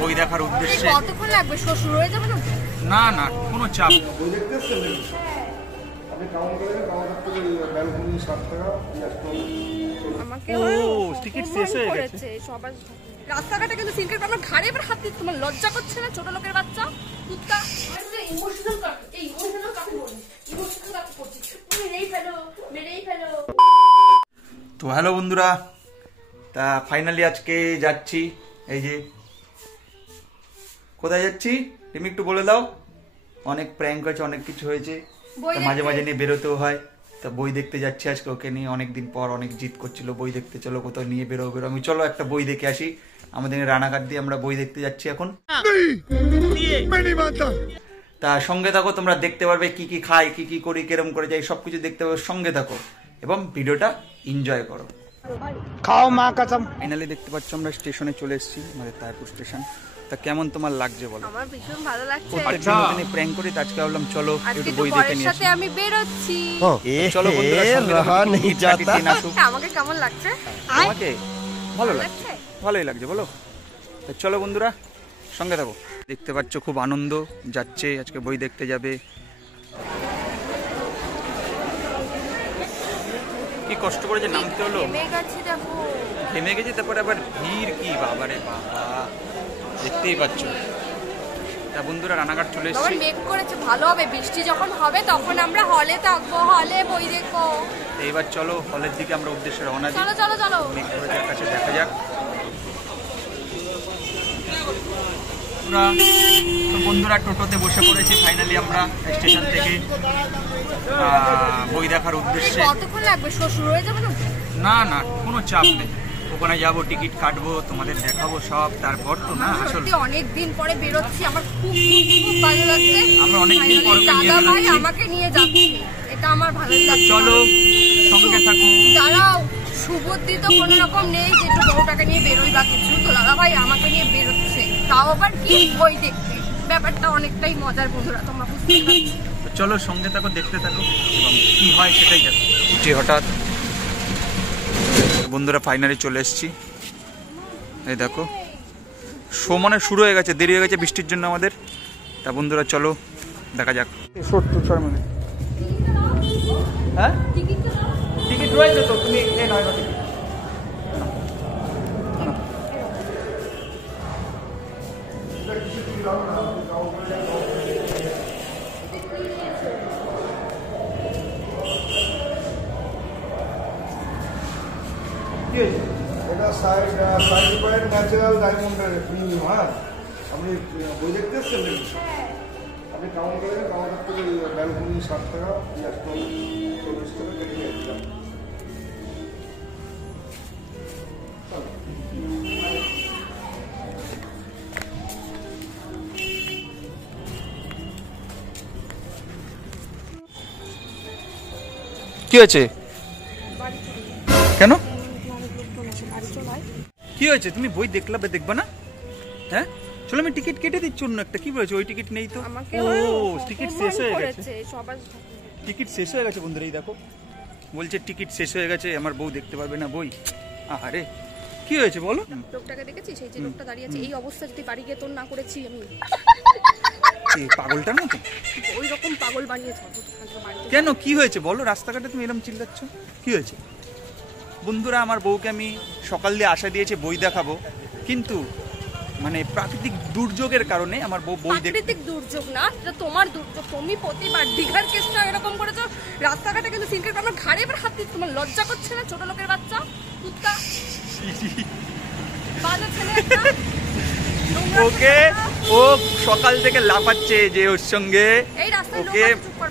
বই দেখার উদ্দেশ্যে। কতক্ষণ লাগবে? শ্বশুর হয়ে যাবে না? না না, কোনো চাপ। বই দেখতে এসছেন আপনি? কাউন্ট করেন, কাউন্টার থেকে ব্যালকনি 60 টাকা, আমাকে টিকিট শেষ হয়ে গেছে সবার রাস্তাঘাটে, কিন্তু সিনকেট আমার ঘাড়ে এবার হাত দিতে তোমার লজ্জা করছে না? ছোট লোকের বাচ্চা কুত্তা। ইমোশনাল কাট, এই ইমোশনাল কাট বলি, ইমোশনাল কাট করছি, মেরেই ফেলো, মেরেই ফেলো। তো হ্যালো বন্ধুরা, তা ফাইনালি আজকে যাচ্ছি। এই যে কোথায় যাচ্ছি তুমি একটু বলে দাও। অনেক প্র্যাঙ্ক হয়েছে, অনেক কিছু হয়েছে, মাঝে মাঝে নিয়ে বেরোতেও হয়। তা বই দেখতে যাচ্ছি আজকে ওকে নিয়ে। অনেকদিন পর অনেক জিদ করছিল বই দেখতে, চলো কোথাও নিয়ে বেরো। আমি চলো একটা বই দেখে আসি। আমাদের রানাঘাট দিয়ে আমরা বই দেখতে যাচ্ছি এখন। তা সঙ্গে থাকো, তোমরা দেখতে পারবে কি কি খাই, কি কি করি, কিরম করে যাই, সবকিছু দেখতে পাবে। সঙ্গে থাকো এবং ভিডিওটা এনজয় করো। খাও মা কসম। ফাইনালি দেখতে পাচ্ছ আমরা স্টেশনে চলে এসেছি, আমাদের তারপুর স্টেশন। তা কেমন তোমার লাগছে বলো? আমার ভীষণ ভালো লাগছে। প্রত্যেকদিন প্র্যাঙ্ক করি, আজকে ভাবলাম চলো একটু বই দেখে নিয়ে আসি। আমি বেরোচ্ছি। চলো বন্ধুরা, রহা নেই যাতা। আমাকে কেমন লাগছে? আমাকে ভালো লাগছে, ভালোই লাগছে বলো। তো চলো বন্ধুরা, সঙ্গে থাকো। দেখতে পাচ্ছ খুব আনন্দ যাচ্ছে, আজকে বই দেখতে যাবে। কি কষ্ট করে যে নামতে হলো, ঘেমে গেছি। তারপরে আবার ভিড়, কি বাবারে বাবা, দেখতেই পাচ্ছ। তা বন্ধুরা রানাঘাট চলে এসেছি। মেঘ করেছে, ভালো হবে। বৃষ্টি যখন হবে তখন আমরা হলে থাকবো, হলে বই দেখবো। এইবার চলো হলের দিকে আমরা উদ্দেশ্যে রওনা দিই। চলো চলো চলো, মেঘ করেছে আকাশে, দেখা যাক। বন্ধুরা টোটোতে বসে পড়েছি ফাইনালি আমরা স্টেশন থেকে বই দেখার উদ্দেশ্যে। কতক্ষণ লাগবে? শ্বশুর হয়ে যাবে না? না না, কোনো চাপ নেই। ওখানে যাবো, টিকিট কাটবো, তোমাদের দেখাবো সব। তারপর তো না, আসলে অনেকদিন পরে বেরোচ্ছি, আমার খুব খুব ভালো লাগছে। আমরা অনেকদিন পরে দাদা ভাই আমাকে নিয়ে যাচ্ছে, এটা আমার ভালো লাগছে। চলো সঙ্গে থাকো। দাঁড়াও, সুবুদ্ধি তো কোনো রকম নেই যে একটু বউটাকে নিয়ে বেরোই বা কিছু। তো দাদা ভাই আমাকে নিয়ে বেরোচ্ছে, তাও আবার কি বই দেখতে। ব্যাপারটা অনেকটাই মজার বন্ধুরা, তোমরা বুঝতে পারছো। চলো সঙ্গে থাকো, দেখতে থাকো এবং কি হয় সেটাই দেখো। যে হঠাৎ বন্ধুরা ফাইনালি চলে এসেছি। এই দেখো শো মানে শুরু হয়ে গেছে, দেরি হয়ে গেছে বৃষ্টির জন্য আমাদের। তা বন্ধুরা চলো দেখা যাক। 70 মানে হ্যাঁ টিকিট রয়েছে তো, তুমি এই নয় টিকিট। এটা সাইড পয়েন্ট ন্যাচারাল ডায়মন্ডের প্রিমিয়াম। হ্যাঁ, আপনি বই দেখতে এসছেন? আপনি কাউন্ট করেন, কাউন্টার থেকে ব্যালকনি 60 টাকা, 40 টাকা কেটে নিয়ে আসলাম। কি হয়েছে? কেন কি হয়েছে? তুমি বই দেখবে না? হ্যাঁ চলো, আমি টিকিট কেটে দিচ্ছি অন্য একটা। কি বলেছে? ওই টিকিট নেই তো। টিকিট শেষ হয়ে গেছে, টিকিট শেষ হয়ে গেছে বন্ধুরা। এই দেখো বলছে টিকিট শেষ হয়ে গেছে, আমার বউ দেখতে পারবে না বই। আরে কি হয়েছে বলো? লোকটাকে দেখেছিস? এই যে লোকটা দাঁড়িয়ে আছে, এই অবস্থা যদি বাড়ি গিয়ে তোর না করেছি আমি। পাগলটার মতো ওই রকম পাগল বানিয়েছ। কেন, কি হয়েছে বলো? রাস্তাঘাটে তুমি এরকম চিল্লাচ্ছ, কি হয়েছে? বন্ধুরা আমার বউকে আমি সকাল দিয়ে আশা দিয়েছি বই দেখাবো, কিন্তু মানে প্রাকৃতিক দুর্যোগের কারণে আমার বউ বই দেখতে। প্রাকৃতিক দুর্যোগ না, এটা তোমার দুর্যোগ। তুমি প্রতিবার দীঘার কেসটা এরকম করেছো রাস্তাঘাটে, কিন্তু সিনকেট আমার ঘাড়ে এবার হাত দিতে তোমার লজ্জা করছে না? ছোট লোকের বাচ্চা কুত্তা, বাজে ছেলে একটা। ওকে ও সকাল থেকে লাফাচ্ছে যে ওর সঙ্গে ওকে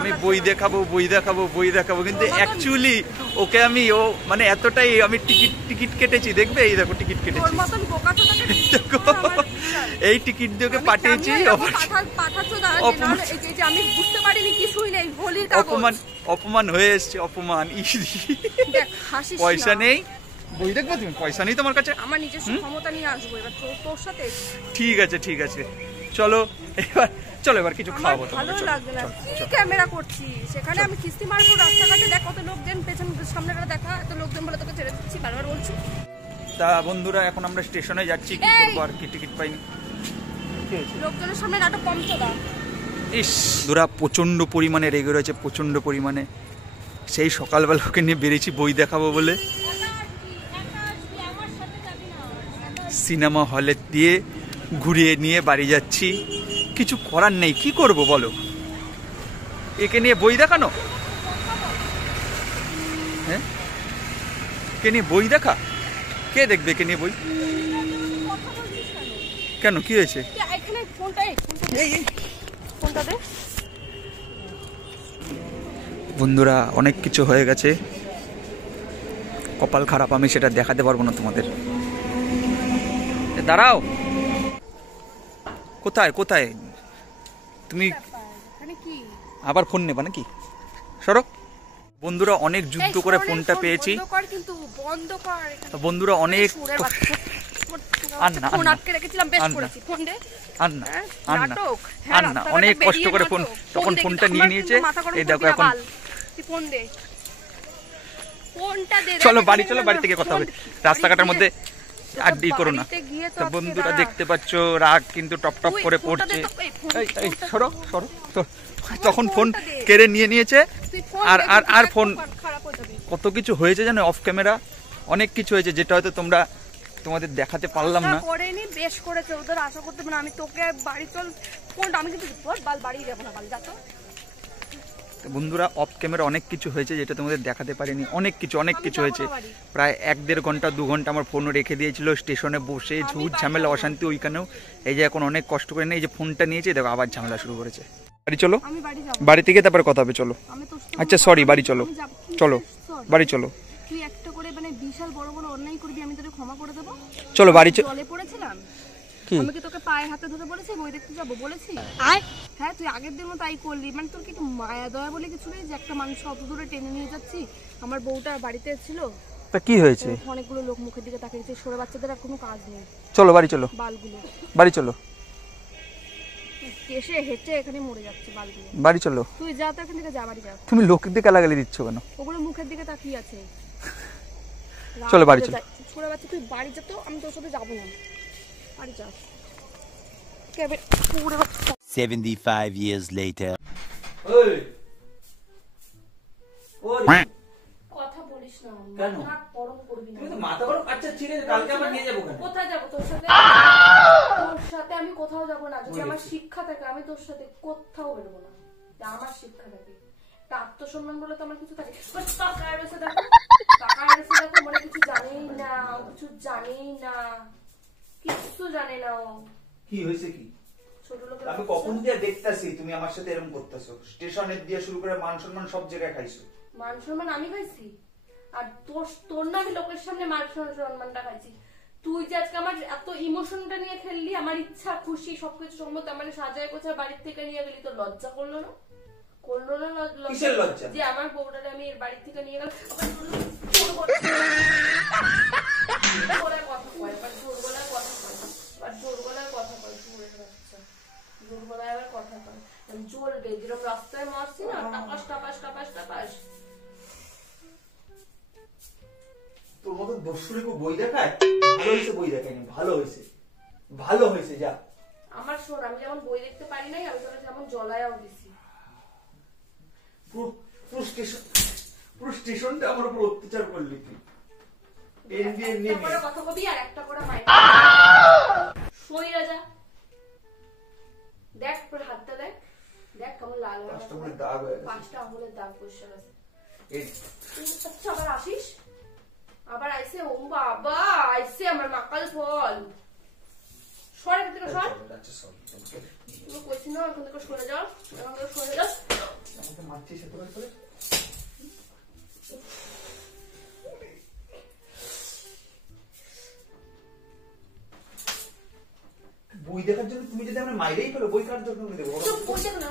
আমি বই দেখাবো, কিন্তু অ্যাকচুয়ালি ওকে আমি মানে এতটাই আমি টিকিট কেটেছি। দেখবে এই দেখো টিকিট কেটেছি, এই টিকিট দিয়ে ওকে পাঠিয়েছি। অপমান হয়ে এসছে, অপমান। পয়সা নেই, বই দেখবে তুমি? পয়সা নেই তোমার কাছে? আমার নিজস্ব ক্ষমতা নিয়ে আসবো এবার তোর সাথে। ঠিক আছে চলো এবার কিছু খাওয়াবো। ভালো লাগবে না কি ক্যামেরা করছি সেখানে? আমি কিস্তি মারবো রাস্তাঘাটে, দেখ কত লোকজন, পেছন সামনেটা দেখা, এত লোকজন বলে তোকে ছেড়ে দিচ্ছি, বারবার বলছি। তা বন্ধুরা এখন আমরা স্টেশনে যাচ্ছি, কি করবো আর, কি টিকিট পাইনি। লোকজনের সামনে নাটক কম চলা। ইস, ওরা প্রচণ্ড পরিমাণে রেগে রয়েছে, প্রচণ্ড পরিমাণে। সেই সকালবেলা ওকে নিয়ে বেরিয়েছি বই দেখাবো বলে, সিনেমা হলে দিয়ে ঘুরিয়ে নিয়ে বাড়ি যাচ্ছি। কিছু করার নেই, কি করব বলো, একে নিয়ে বই দেখানো? হ্যাঁ, কে নিয়ে বই দেখা? কে দেখবে কে নিয়ে বই? কেন, কি হয়েছে? বন্ধুরা, অনেক কিছু হয়ে গেছে, কপাল খারাপ, আমি সেটা দেখাতে পারবো না তোমাদের। দাঁড়াও, কোথায় কোথায় তুমি আবার ফোন নেবা নাকি? সরো। বন্ধুরা, অনেক যুদ্ধ করে ফোনটা পেয়েছি। বন্ধুরা, অনেক অনেক কষ্ট করে ফোন, তখন ফোনটা নিয়ে নিয়েছে। এই দেখো এখন। চলো বাড়ি, চলো বাড়ি থেকে কথা হবে, রাস্তাঘাটের মধ্যে আর ই করো না। তো বন্ধুরা, দেখতে পাচ্ছ রাগ কিন্তু টপ টপ করে পড়ছে। সরো সরো। তখন ফোন কেড়ে নিয়ে নিয়েছে। আর আর আর ফোন, কত কিছু হয়েছে জানো অফ ক্যামেরা, অনেক কিছু হয়েছে যেটা হয়তো তোমাদের দেখাতে পারলাম না। করেনি, বেশ করেছে, ওদের আশা করতে না। আমি তোকে বাড়ি চল, ফোনটা আমি কিন্তু বাড়ি যাবো না, বাড়ি যাতো। বন্ধুরা, অফ ক্যামেরা অনেক কিছু হয়েছে যেটা তোমাদের দেখাতে পারিনি। অনেক কিছু হয়েছে। প্রায় 1-1.5 ঘন্টা 2 ঘন্টা আমার ফোন রেখে দিয়েছিল স্টেশনে বসে, ঝুট ঝামেলা অশান্তি ওইখানেও। এই যে এখন অনেক কষ্ট করে নেই, এই যে ফোনটা নিয়েছে, দেখো আবার ঝামেলা শুরু করেছে। বাড়ি চলো, বাড়ি থেকে তারপরে কথা হবে। চলো, আচ্ছা সরি, বাড়ি চলো, চলো বাড়ি চলো। তুই একটা করে মানে বিশাল বড় বড় অন্যায় করবি, আমি তোকে ক্ষমা করে দেবো। চলো বাড়ি চলে পড়েছিলাম, আমি কি তোকে পায়ে হাতে ধরে বলেছি বই দেখতে যাবো বলেছি? হ্যাঁ, তুই আগের দিন মতো তাই করলি। মানে তোর কি একটু মায়া দয়া বলে কিছু নেই যে একটা মানুষ অত দূরে টেনে নিয়ে যাচ্ছি? আমার বউটা বাড়িতে ছিল, তা কি হয়েছে? অনেকগুলো লোক মুখের দিকে তাকিয়েছে, সরে বাচ্চাদের আর কোনো কাজ নেই। চলো বাড়ি চলো, বালগুলো বাড়ি চলো, এসে হেঁটে এখানে মরে যাচ্ছে বালগুলো। বাড়ি চলো, তুই যা, তো এখান থেকে যা, বাড়ি যা। তুমি লোকের দিকে গালাগালি দিচ্ছ কেন? ওগুলো মুখের দিকে তাকিয়ে আছে। চলো বাড়ি চলো। সরে বাচ্চা, তুই বাড়ি যা, তো আমি তোর সাথে যাবো না, বাড়ি যা। 75 years later. কথা বলিস না, কেন? গরম করবি না। তুমি তো মাথা গরম। আচ্ছা ঠিক আছে, কালকে আমরা নিয়ে যাবো। কোথায় যাবো তোর সাথে? তোর সাথে আমি কোথাও যাবো না। যদি আমার শিক্ষা থাকে, আমি তোর সাথে কোথাও বেরোবো না। আমার শিক্ষা থাকে, আত্মসম্মান বলে তো আমার কিছু থাকে। টাকা এসে দেখো, মানে কিছু জানেই না, কিছু জানেই না, কিছু জানে না। ও কি হয়েছে? কি আমি কখন দিয়ে দেখতাছি তুমি আমার সাথে এরকম করতেছো? স্টেশনের দিয়ে শুরু করে মান সম্মান সব জায়গায় খাইছো। মান সম্মান আমি খাইছি? আর তোর না, আমি লোকের সামনে মান সম্মানটা খাইছি। তুই যে আজকে আমার এত ইমোশনটা নিয়ে খেললি, আমার ইচ্ছা খুশি সবকিছু সম্মত আমার সাজায় কোথায় বাড়ির থেকে নিয়ে গেলি, তোর লজ্জা করলো না? করলো না লজ্জা? যে আমার বউটারে আমি এর বাড়ি থেকে নিয়ে গেলাম। জ্বলবে, যেরকম রাস্তায় মারছি না, টাপাস টাপাস টাপাস টাপাস। তোর মতো দস্যুরে বই দেখায়? ভালো হয়েছে বই দেখায়নি, ভালো হয়েছে, ভালো হয়েছে। যা আমার শোন, আমি যেমন বই দেখতে পারি নাই, আমি তোরা যেমন জ্বলায়াও দিছি। পুরো স্টেশনটা আমার উপর অত্যাচার করলি তুই। একটা করে কথা কবি আর একটা করে মাইক সই রাজা। দেখ তোর হাতটা, দেখ দেখ কেমন লাল হয়ে গেছে, 5টা আঙুলের দাগ পরিষ্কার আছে। আচ্ছা, আবার আসিস? আবার আইসে? ও বাবা, আইসে আমার মাকাল ফল। সরে থেকে সর, তুমি কইছি না এখন থেকে সরে যাও, এখন থেকে সরে যাও। আমাকে মারছিস এত করে? বই দেখার জন্য তুমি যদি আমরা মাইরেই ফেলো, বই কার জন্য দেবো? বই দেখো না,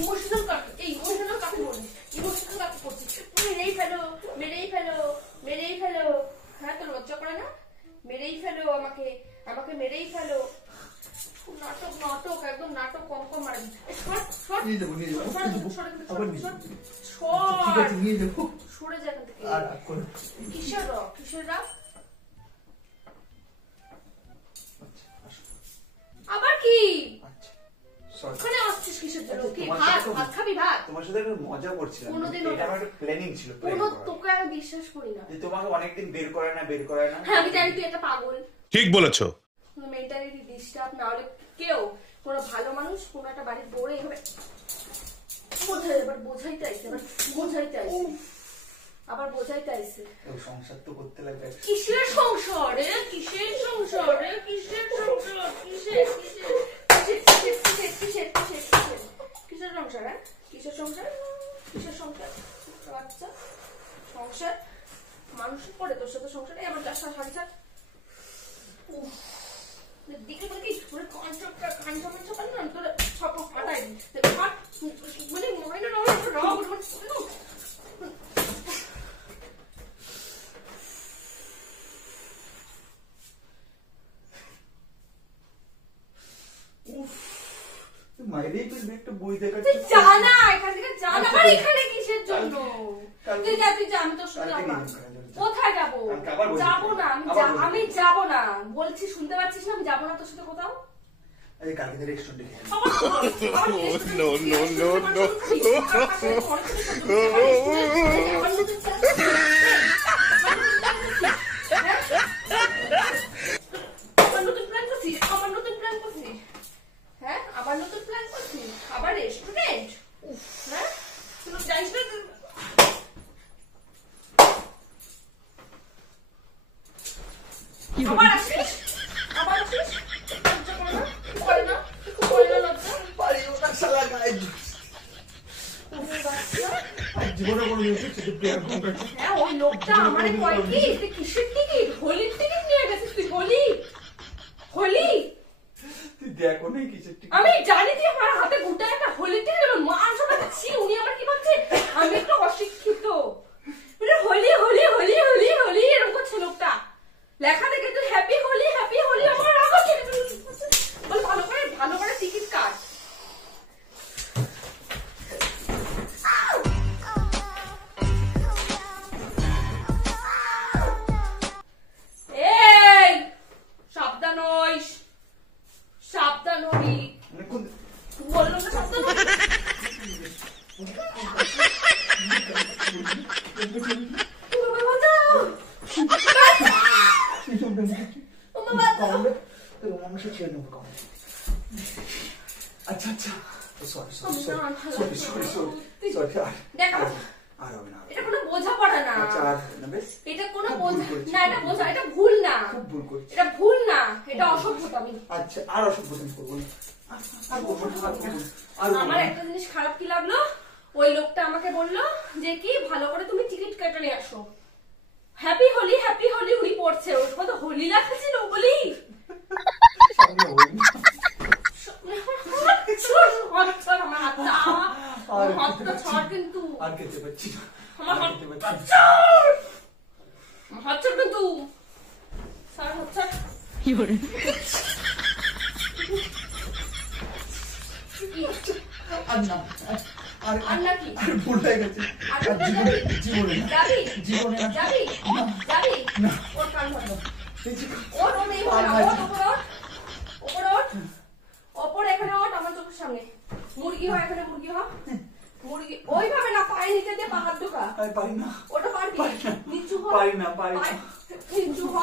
ইমোশনাল কাট, এই ইমোশনাল কাকে বলি? ইমোশনাল কাকে করছি? মেরেই ফেলো, মেরেই ফেলো, মেরেই ফেলো। হ্যাঁ, তো লজ্জা করে না? মেরেই ফেলো আমাকে, আমাকে মেরেই ফেলো। নাটক নাটক, একদম নাটক কম কম মারবি। সরে যা এখান থেকে। কিসের রক, কিসের রাগ? আবার ভাত খাবি ভাত? তোমার সাথে একটা মজা করছিলাম, কোনোদিনও এটা আমার একটা প্ল্যানিং ছিল, কোনো তোকে আমি বিশ্বাস করি না যে তোমাকে অনেকদিন বের করে না। হ্যাঁ আমি জানি তুই একটা পাগল, ঠিক বলেছো। মেন্টালিটি ডিস্টার্ব না হলে কেউ কোনো ভালো মানুষ কোনো একটা বাড়ির বউরে এইভাবে বোঝাইতে আইছে আবার বোঝাইতে আইছে। সংসার তো করতে লাগবে। কিসের সংসার রে? কিসের সংসার রে? কিসের সংসার? কিসের সংসার? কিসের সংসার? কিসের সংসার? বাচ্চা সংসার মানুষ করে তোর সাথে সংসার। আবার সংসার দিকে বলে কি তোর কনসেপ্টটা কনসেপ্ট পারি না তোর সব ফাটাই মানে মনে না রব মাইরেই তুই একটা বই দেখার তুই জানা এখান থেকে জানা আবার এখানে কিসের জন্য? তুই যা আমি তোর সাথে যাবো। কোথায় যাবো? যাবো না আমি যাবো না বলছি, শুনতে পাচ্ছিস না? আমি যাবো না তোর সাথে কোথাও। কালকে রেস্টুরেন্টে No, no, no, no. আবার নতুন প্ল্যান করছিস? আবার রেস্টুরেন্ট? হ্যাঁ জানিস না আবার আসিস? লজ্জা করে না? লজ্জা? হ্যাঁ ওই লোকটা আমারে কয় কি তুই কিসের টিকিট? হোলির টিকিট নিয়ে গেছিস তুই? হোলি তুই দেখো না কিসের টিকিট? আমি জানি তুই আমার হাতে গোটা একটা হোলির টিকিট মান সবাই ছি উনি আমার কি ভাবছে আমি একটা অশিক্ষিত। হোলি হোলি হোলি হোলি হোলি এরকম করছে লোকটা। লেখা দেখে তুই হ্যাপি হোলি আমার রাগ হচ্ছে। বল ভালো করে টিকিট কাট। এই সাবধান হইস, সাবধান হবি বললাম না সাবধান হবি। আচ্ছা আচ্ছা এটা কোনো বোঝাপড়া না, এটা কোনো না, এটা বোঝা, এটা ভুল না, এটা ভুল না, এটা অসভ্যতা। আমি আচ্ছা আর অসভ্যতা করবো না। আমার একটা জিনিস খারাপ কি লাগলো, ওই লোকটা আমাকে বললো যে কি ভালো করে তুমি টিকিট কেটে নিয়ে আসো। হ্যাপি হোলি উনি পড়ছে, ওর কথা হোলি লেখা ছিল বলি। কিন্তু আর খেতে পারছি না, আমার হচ্ছে কিন্তু স্যার হচ্ছে কি করে আর নাকি ভুল হয়ে গেছে। জীবনে যাবি ওর কান ধরো, ওর নেই ওপর এখানে ওঠ আমার চোখের সামনে। মুরগি হয় এখানে, মুরগি হ, মুরগি ওইভাবে না, পায়ে নিচে দিয়ে পা হাত ঢোকা। পারি না, ওটা পারবি? নিচু হ, পারি না নিচু হ,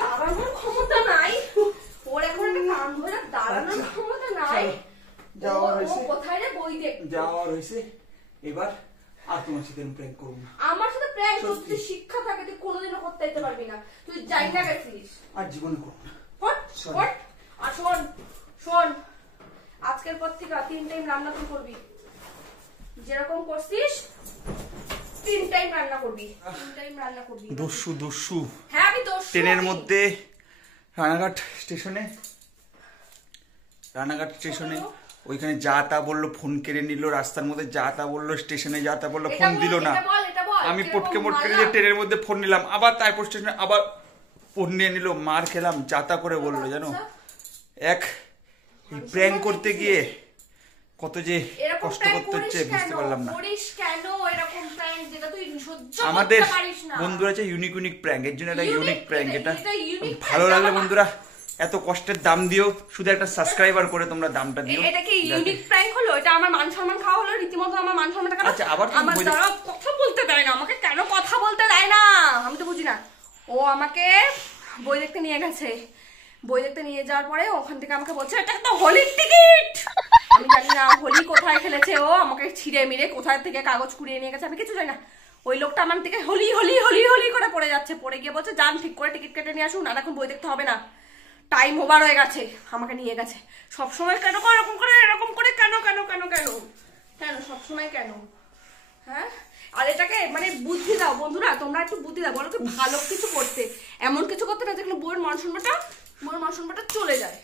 দাঁড়ানোর ক্ষমতা নাই ওর, এখন একটা কান ধরে দাঁড়ানোর ক্ষমতা নাই। কোথায় রে বই দেখ যাওয়ার হয়েছে। এবার আর তোমার সাথে প্র্যাঙ্ক করবো না। আমার সাথে প্র্যাঙ্ক করতে শিক্ষা থাকে তুই কোনোদিনও করতে যেতে পারবি না, তুই যাই না গেছিস। আর জীবনে করবো না। আর শোন আজকের পর থেকে 3 টাইম রান্না তুই করবি, যেরকম করছিস 3 টাইম রান্না করবি, 3 টাইম রান্না করবি। দস্যু হ্যাঁ আমি দস্যু। ট্রেনের মধ্যে রানাঘাট স্টেশনে ওইখানে যা তা বললো, ফোন কেড়ে নিল, রাস্তার মধ্যে যা তা বললো, স্টেশনে যা তা বললো, ফোন দিল না। আমি পটকে যে ট্রেনের মধ্যে ফোন নিলাম, আবার তারপর স্টেশনে আবার ফোন নিয়ে নিল, মার খেলাম, যা তা করে বললো জানো। এক প্র্যাঙ্ক করতে গিয়ে কত যে এরকম কষ্ট prank করতে হচ্ছে করিস বুঝতে কেন? পারলাম না। করিস কেন এরকম prank যেটা তুই সহ্য আমাদের করতে পারিস না? বন্ধুরা আছে ইউনিক প্র্যাঙ্ক, এর জন্য একটা Unique, ইউনিক প্র্যাঙ্ক, এটা এটা unique ভালো prank, লাগলে আমার- বন্ধুরা এত কষ্টের দাম দিও, শুধু একটা সাবস্ক্রাইবার করে তোমরা দামটা দিও। এটা কি যাতে- ইউনিক প্র্যাঙ্ক হলো? এটা আমার মান সম্মান খাওয়া হলো রীতিমতো, আমার মান সম্মানটা কেন? আচ্ছা, আবার তুমি আমার বই- দ্বারা কথা বলতে দেয় না, আমাকে কেন কথা বলতে দেয় না আমি তো বুঝি না। ও আমাকে বই দেখতে নিয়ে গেছে, বই দেখতে নিয়ে যাওয়ার পরে ওখান থেকে আমাকে বলছে এটা তো হোলির টিকিট। আমি জানি না হোলি কোথায় খেলেছে, ও আমাকে ছিঁড়ে মিড়ে কোথায় থেকে কাগজ কুড়িয়ে নিয়ে গেছে আমি কিছু জানি না। ওই লোকটা আমার দিকে হোলি হোলি হোলি হোলি করে পড়ে যাচ্ছে, পড়ে গিয়ে বলছে যান ঠিক করে টিকিট কেটে নিয়ে আসুন, আর এখন বই দেখতে হবে না, টাইম ওভার হয়ে গেছে, আমাকে নিয়ে গেছে। সবসময় কেন এরকম করে কেন কেন কেন কেন কেন সবসময় কেন? হ্যাঁ, আর এটাকে মানে বুদ্ধি দাও বন্ধুরা, তোমরা একটু বুদ্ধি দাও, বলো কি ভালো কিছু করতে, এমন কিছু করতে না যেগুলো বইয়ের মান সম্মানটা চলে যায়।